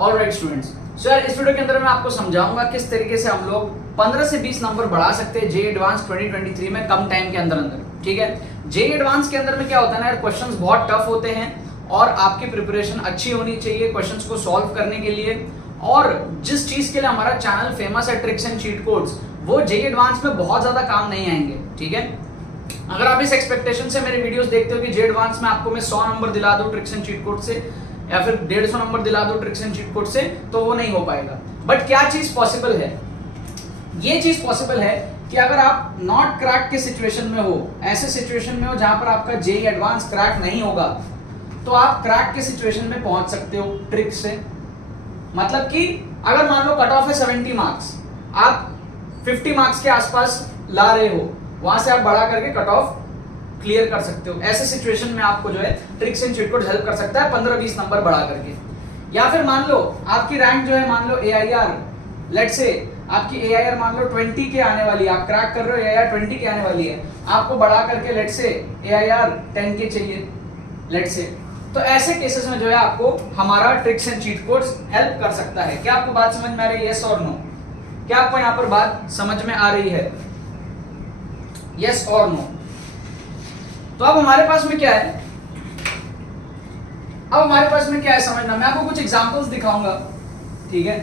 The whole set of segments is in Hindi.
ऑलराइट स्टूडेंट्स, सो यार इस वीडियो के अंदर मैं आपको समझाऊंगा किस तरीके से हम लोग 15 से 20 नंबर बढ़ा सकते हैं जे एडवांस 2023 में कम टाइम के अंदर। ठीक है, जे एडवांस के अंदर में क्या होता है ना यार, क्वेश्चंस बहुत टफ होते हैं और आपकी प्रिपरेशन अच्छी होनी चाहिए क्वेश्चंस को सॉल्व करने के लिए। और जिस चीज के लिए हमारा चैनल फेमस है, ट्रिक्स एंड चीट कोड्स, वो जे एडवांस में बहुत ज्यादा काम नहीं आएंगे। ठीक है, अगर आप इस एक्सपेक्टेशन से मेरे वीडियोस देखते हो कि जे एडवांस में आपको मैं 100 नंबर दिला दूं ट्रिक्स एंड चीट कोड से, या फिर 150 नंबर दिला दूं ट्रिक्स एंड चीट कोड से, तो वो नहीं हो पाएगा। बट क्या चीज पॉसिबल है? ये चीज पॉसिबल है कि अगर आप नॉट क्रैक के सिचुएशन में हो, ऐसे सिचुएशन में हो जहां पर आपका जे एडवांस क्रैक नहीं होगा, तो आप क्रैक के सिचुएशन में पहुंच सकते हो ट्रिक से। मतलब कि अगर मान लो कट ऑफ है 70 मार्क्स, आप 50 मार्क्स के आसपास ला रहे हो, वहां से आप बढ़ा करके कट ऑफ क्लियर कर सकते हो। ऐसे सिचुएशन में आपको जो है tricks and cheat code help कर सकता है 15-20 नंबर बढ़ा करके। या फिर मान लो आपकी रैंक जो है, मान लो AIR, लेट्स से आपकी AIR मान लो 20 के आने वाली है, आप क्रैक कर रहे हो AIR 20 के आने वाली है, आपको बढ़ा करके लेट्स से AIR 10 के चाहिए लेट्स से। तो ऐसे केसेस में जो है आपको हमारा tricks and cheat codes help कर सकता है। क्या आपको बात समझ में आ रही है? यस और नो? क्या आपको यहाँ पर बात समझ में आ रही है? यस और नो? तो अब हमारे पास में क्या है, समझना। मैं आपको कुछ एग्जांपल्स दिखाऊंगा, ठीक है,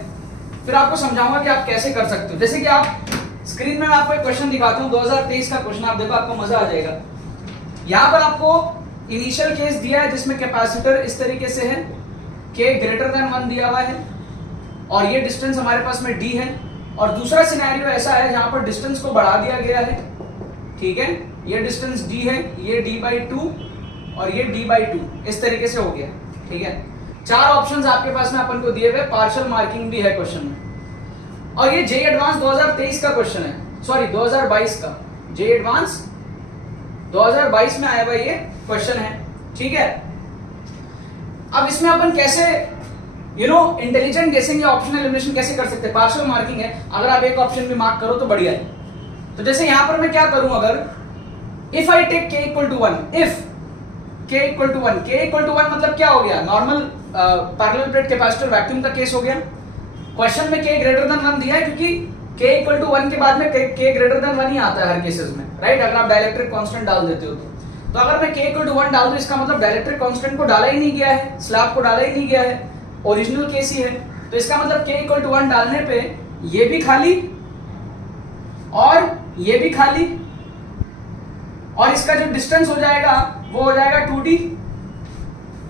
फिर आपको समझाऊंगा कि आप कैसे कर सकते हो। जैसे कि आप स्क्रीन में मैं आपको एक क्वेश्चन दिखाता हूं, 2023 का क्वेश्चन, आप देखो, आपको मजा आ जाएगा। यहां पर आपको इनिशियल केस दिया है जिसमें कैपेसिटर इस तरीके से है, K ग्रेटर देन 1 दिया हुआ है और ये डिस्टेंस हमारे पास में D है। और दूसरा सिनेरियो ऐसा है जहां पर डिस्टेंस को बढ़ा दिया गया है, ठीक है, ये डिस्टेंस D है, ये D/2 और ये D/2, इस तरीके से हो गया। ठीक है, 4 ऑप्शंस आपके पास में अपन को दिए हुए, पार्शियल मार्किंग भी है क्वेश्चन में। और ये जे एडवांस 2023 का क्वेश्चन है, सॉरी 2022 का, जे एडवांस 2022 में आया हुआ ये क्वेश्चन है। ठीक है, अब इसमें अपन कैसे इंटेलिजेंट गेसिंग या ऑप्शनल एलिमिनेशन कैसे कर सकते हैं? पार्शियल मार्किंग है, अगर आप एक ऑप्शन भी मार्क करो तो बढ़िया है। तो जैसे यहां पर मैं क्या करूं, अगर if I take K = 1, if K = 1, K = 1 मतलब क्या हो गया? Normal parallel plate capacitor vacuum का केस हो गया। क्वेश्चन में K ग्रेटर देन 1 दिया है क्योंकि K = 1 के बाद में K ग्रेटर देन 1 ही आता है हर केसेस में, राइट? अगर आप डाइलेक्ट्रिक कांस्टेंट डाल देते हो तो अगर मैं K = 1 डाल दूं, इसका मतलब डाइलेक्ट्रिक कांस्टेंट को डाला ही नहीं गया है, स्लैब को डाला ही नहीं गया है, ओरिजिनल केस ही है। तो इसका मतलब K = 1 डालने पे ये भी खाली और ये भी खाली, और इसका जो डिस्टेंस हो जाएगा वो हो जाएगा 2D,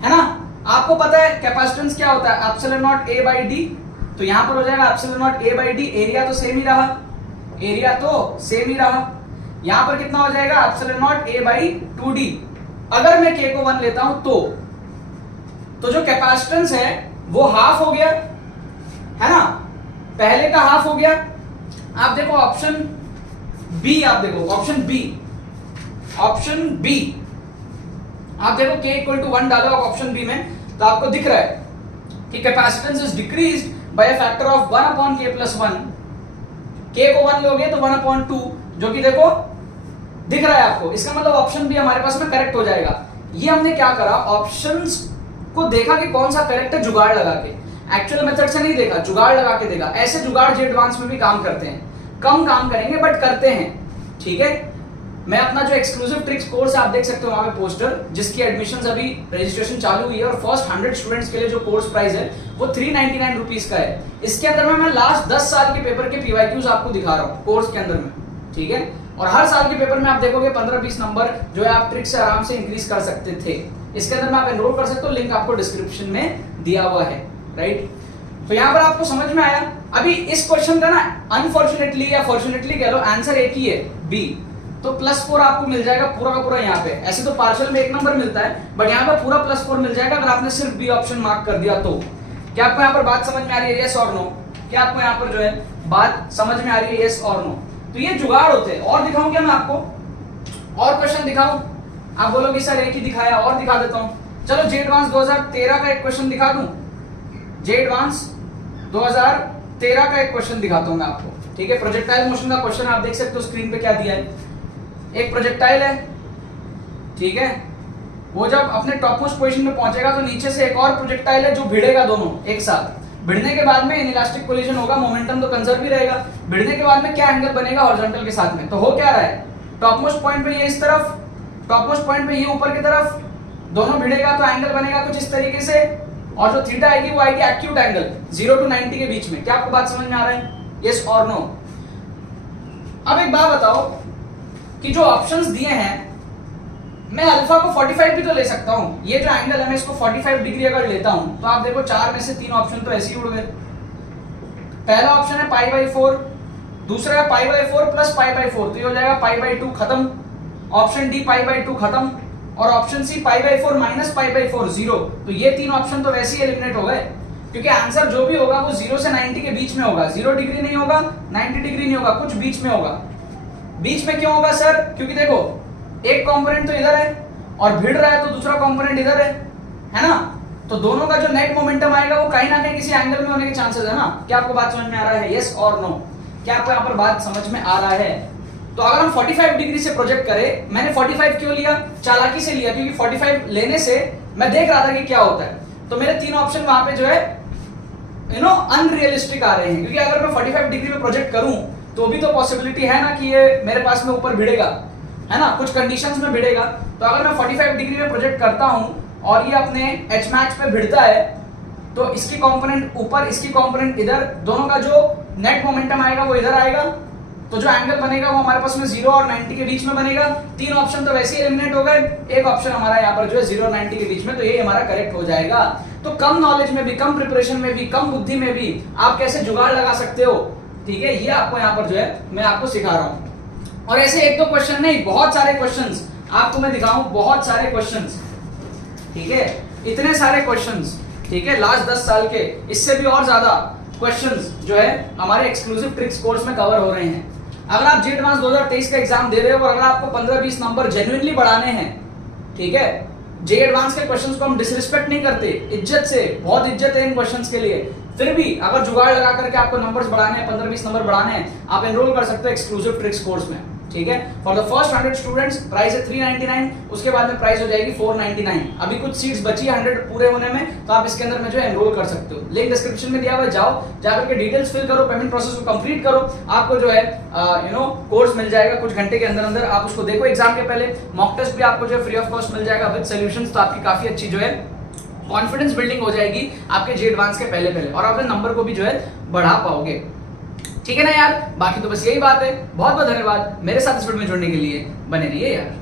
है ना? आपको पता है कैपेसिटेंस क्या होता है, ε0 A/D, तो यहां पर हो जाएगा ε0 A/D। एरिया तो सेम ही रहा, यहां पर कितना हो जाएगा? ε0 A/2D। अगर मैं K को 1 लेता हूं तो जो कैपेसिटेंस है वो हाफ हो गया, है ना? पहले का हाफ हो गया। आप देखो ऑप्शन बी, आप देखो ऑप्शन बी, आप देखो K = 1 डालो आप ऑप्शन बी में, तो आपको दिख रहा है कि capacitance is decreased bye a factor of 1/K + 1। K को 1 लोगे तो 1/2, जो कि देखो दिख रहा है आपको। इसका मतलब ऑप्शन बी हमारे पास में करेक्ट हो जाएगा। ये हमने क्या करा, ऑप्शंस को देखा कि कौन सा करेक्ट है, जुगाड़ लगा के, एक्चुअल मेथड से नहीं देखा, जुगाड़ लगा के देखा। ऐसे जुगाड़ जे एडवांस में भी काम करते हैं, कम काम करेंगे बट करते हैं। ठीक है, मैं अपना जो एक्सक्लूसिव ट्रिक्स कोर्स आप देख सकते हो वहां पे पोस्टर, जिसकी एडमिशंस अभी रजिस्ट्रेशन चालू हुई है और फर्स्ट 100 स्टूडेंट्स के लिए जो कोर्स प्राइस है वो 399 रुपीज का है। इसके अंदर में मैं लास्ट 10 साल के पेपर के PYQs आपको दिखा रहा हूँ कोर्स के अंदर में। ठीक है, और हर साल के पेपर में आप देखोगे 15-20 नंबर जो है आप ट्रिक्स से आराम से इंक्रीज कर सकते थे। इसके अंदर में आप एनरोल कर सकते हो, लिंक आपको डिस्क्रिप्शन में दिया हुआ है, राइट? तो यहाँ पर आपको समझ में आया। अभी इस क्वेश्चन का ना अनफॉर्चुनेटली या फॉर्चुनेटली कह लो, आंसर एक ही है, बी। तो +4 आपको मिल जाएगा पूरा का पूरा यहाँ पे। ऐसे तो पार्शियल में 1 नंबर मिलता है, बट यहाँ पे पूरा +4 मिल जाएगा अगर आपने सिर्फ बी ऑप्शन मार्क कर दिया तो। क्या आपको यहाँ पर बात समझ में आ रही है? यस और नो? क्या आपको यहाँ पर जो है बात समझ में आ रही है? यस और नो? तो ये जुगाड़ होते हैं। और दिखाऊं क्या मैं आपको? और क्वेश्चन दिखाऊं? आप बोलोगे सर एक ही दिखाया, और दिखा देता हूं। चलो जे एडवांस 2013 का एक क्वेश्चन दिखा दूं। जे एडवांस 2013 का एक क्वेश्चन दिखाता हूं मैं आपको। ठीक है, प्रोजेक्टाइल मोशन का क्वेश्चन आप देख सकते हो स्क्रीन पे क्या दिया है। एक प्रोजेक्टाइल है, ठीक है, वो जब अपने टॉप मोस्ट पोजीशन में पहुंचेगा तो नीचे से एक और प्रोजेक्टाइल है जो भिड़ेगा दोनों एक साथ। भिड़ने के बाद में इनइलास्टिक कोलिजन होगा, मोमेंटम तो कंजर्व ही रहेगा। भिड़ने के बाद में क्या एंगल बनेगा हॉरिजॉन्टल के साथ में, तो हो क्या रहा है, टॉप मोस्ट पॉइंट पे ये इस तरफ, टॉप मोस्ट पॉइंट पे ये ऊपर की तरफ, दोनों भिड़ेगा तो एंगल बनेगा कुछ इस तरीके से, और जो थीटा आएगी वो आएगी एक्यूट एंगल 0 to 90 के बीच में। क्या आपको बात समझ में आ रहा है, यस और नो? अब एक बात बताओ कि जो ऑप्शंस दिए हैं, मैं अल्फा को 45 भी तो ले सकता हूं, ये जो एंगल है मैं इसको 45 डिग्री अगर लेता हूं तो आप देखो 4 में से 3 ऑप्शन तो ऐसे ही उड़ गए। पहला ऑप्शन है π/4, दूसरा है π/4 प्लस π/4, तो ये हो जाएगा π/2 खत्म, ऑप्शन डी π/2 खत्म, और ऑप्शन सी π/4 माइनस π/4 0। तो ये 3 ऑप्शन तो वैसे ही एलिमिनेट हो गए, क्योंकि आंसर जो भी होगा वो 0 से 90 के बीच में होगा, 0 डिग्री नहीं होगा, 90 डिग्री नहीं होगा, कुछ बीच में होगा। बीच में क्यों होगा सर, क्योंकि देखो एक कंपोनेंट तो इधर है और भिड़ रहा है तो दूसरा कंपोनेंट इधर है ना, तो दोनों का जो नेट मोमेंटम आएगा वो कहीं ना कहीं किसी एंगल में होने के चांसेस है ना। क्या आपको बात समझ में आ रहा है, यस और नो? क्या आपको यहाँ पर बात समझ में आ रहा है? तो अगर हम 45 डिग्री से प्रोजेक्ट करें, मैंने 45 क्यों लिया, चालाकी से लिया, क्योंकि 45 लेने से मैं देख रहा था कि क्या होता है, तो मेरे 3 ऑप्शन वहां पे जो है अनरियलिस्टिक आ रहे हैं, क्योंकि अगर मैं 45 डिग्री में प्रोजेक्ट करूं तो भी तो पॉसिबिलिटी है ना कि ये मेरे पास में ऊपर भिड़ेगा, है ना, कुछ कंडीशंस में भिड़ेगा। तो अगर मैं 45 डिग्री में प्रोजेक्ट करता हूं और ये अपने एच मैक्स पे भिड़ता है, तो इसकी कंपोनेंट ऊपर, इसकी कंपोनेंट इधर, दोनों का जो नेट मोमेंटम आएगा वो इधर आएगा, तो जो एंगल बनेगा वो हमारे पास में 0 और 90 के बीच में बनेगा। 3 ऑप्शन तो वैसे ही एलिमिनेट हो गए, एक ऑप्शन हमारा यहाँ पर जो है 0 और 90 के बीच में, तो ये हमारा करेक्ट हो जाएगा। तो कम नॉलेज में भी, कम प्रिपरेशन में भी, कम बुद्धि में भी आप कैसे जुगाड़ लगा सकते हो, ठीक है, ये आपको यहाँ पर जो है मैं आपको सिखा रहा हूँ। और ऐसे 1-2 क्वेश्चन नहीं, बहुत सारे क्वेश्चंस आपको मैं दिखाऊं, बहुत सारे क्वेश्चंस, ठीक है, इतने सारे क्वेश्चंस, ठीक है, लास्ट 10 साल के, इससे भी और ज्यादा क्वेश्चंस जो है हमारे एक्सक्लूसिव ट्रिक्स कोर्स में कवर हो रहे हैं। अगर आप जे एडवांस 2023 का एग्जाम दे रहे हो और अगर आपको 15-20 नंबर जेन्युइनली बढ़ाने हैं, ठीक है, जे एडवांस के क्वेश्चंस को हम डिसरिस्पेक्ट नहीं करते, इज्जत से, बहुत इज्जत है इन क्वेश्चंस के लिए, फिर भी अगर जुगाड़ लगा करके आपको नंबर्स बढ़ाने हैं, 15-20 नंबर बढ़ाने हैं, आप एनरोल कर सकते हो एक्सक्लूसिव ट्रिक्स कोर्स में, ठीक है। For the first 100 students price है 399, उसके बाद में प्राइस हो जाएगी 499। अभी कुछ सीट्स बची है 100 पूरे होने में, तो आप इसके अंदर में जो है एनरोल कर सकते हो। लिंक डिस्क्रिप्शन में दिया हुआ है, जाओ जाकर के डिटेल्स फिल करो, पेमेंट प्रोसेस को कंप्लीट करो, आपको जो है कोर्स मिल जाएगा कुछ घंटे के अंदर अंदर। आप उसको देखो एग्जाम के पहले, मॉक टेस्ट भी आपको जो है फ्री ऑफ कॉस्ट मिल जाएगा विद सॉल्यूशंस, तो आपकी काफी अच्छी जो है कॉन्फिडेंस बिल्डिंग हो जाएगी आपके जे एडवांस के पहले और अपने नंबर को भी जो है बढ़ा पाओगे, ठीक है ना यार। बाकी तो बस यही बात है, बहुत बहुत धन्यवाद मेरे साथ इस वीडियो में जुड़ने के लिए, बने रहिए यार।